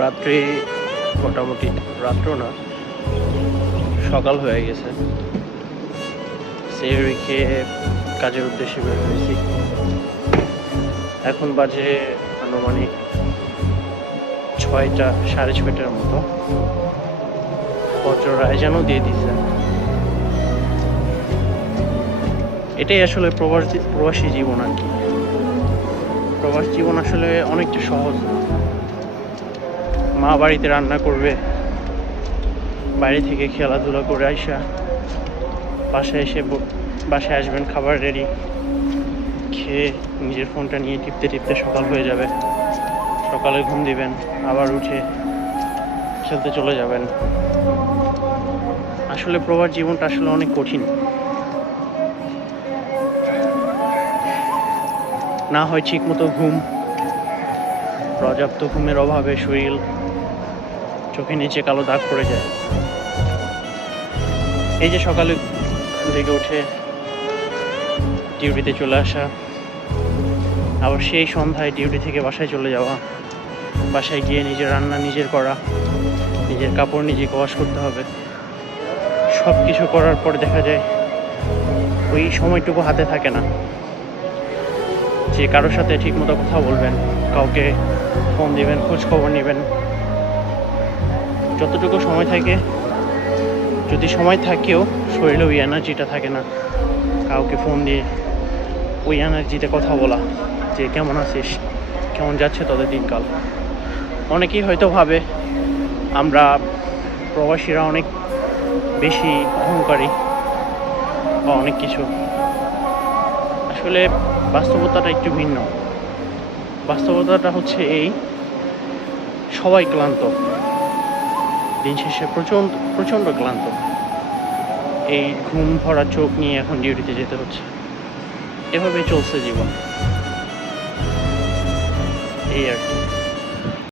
রাত্রি মোটামুটি রাত্র না, সকাল হয়ে গেছে। সেহরি খেয়ে কাজের উদ্দেশ্যে বের হয়েছি। এখন বাজে আনুমানিক 6টা, 6:30টার মতো। ফজর আজানও দিয়ে দিছে। এটাই আসলে প্রবাসী জীবন আর কি। প্রবাস জীবন আসলে অনেকটা সহজ। মা বাড়িতে রান্না করবে, বাইরে থেকে খেলাধুলা করে আইসা বাসায় আসবেন, খাবার রেডি, খেয়ে নিজের ফোনটা নিয়ে টিপতে টিপতে সকাল হয়ে যাবে। সকালে ঘুম দিবেন, আবার উঠে খেলতে চলে যাবেন। আসলে প্রবাস জীবনটা আসলে অনেক কঠিন। না হয় ঠিক মতো ঘুম, পর্যাপ্ত ঘুমের অভাবে শরীর, চোখে নিচে কালো দাগ পড়ে যায়। এই যে সকালে ঘুম থেকে উঠে ডিউটিতে চলে আসা, আবার সেই সন্ধ্যায় ডিউটি থেকে বাসায় চলে যাওয়া, বাসায় গিয়ে নিজের রান্না নিজের করা, নিজের কাপড় নিজেকে ওয়াশ করতে হবে। সব কিছু করার পর দেখা যায় ওই সময়টুকু হাতে থাকে না যে কারোর সাথে ঠিকমতো কথা বলবেন, কাউকে ফোন দিবেন, খোঁজ খবর নেবেন। যতটুকু সময় থাকে, যদি সময় থাকেও শরীরে ওই এনার্জিটা থাকে না কাউকে ফোন দিয়ে ওই এনার্জিতে কথা বলা, যে কেমন আছিস, কেমন যাচ্ছে তোদের দিনকাল। অনেকেই হয়তো ভাবে আমরা প্রবাসীরা অনেক বেশি অহংকারী বা অনেক কিছু। আসলে বাস্তবতাটা একটু ভিন্ন। বাস্তবতাটা হচ্ছে এই, সবাই ক্লান্ত, দিন শেষে প্রচণ্ড ক্লান্ত। এই ঘুম ভরা চোখ নিয়ে এখন ডিউটিতে যেতে হচ্ছে। এভাবেই চলছে জীবন, এই আর কি।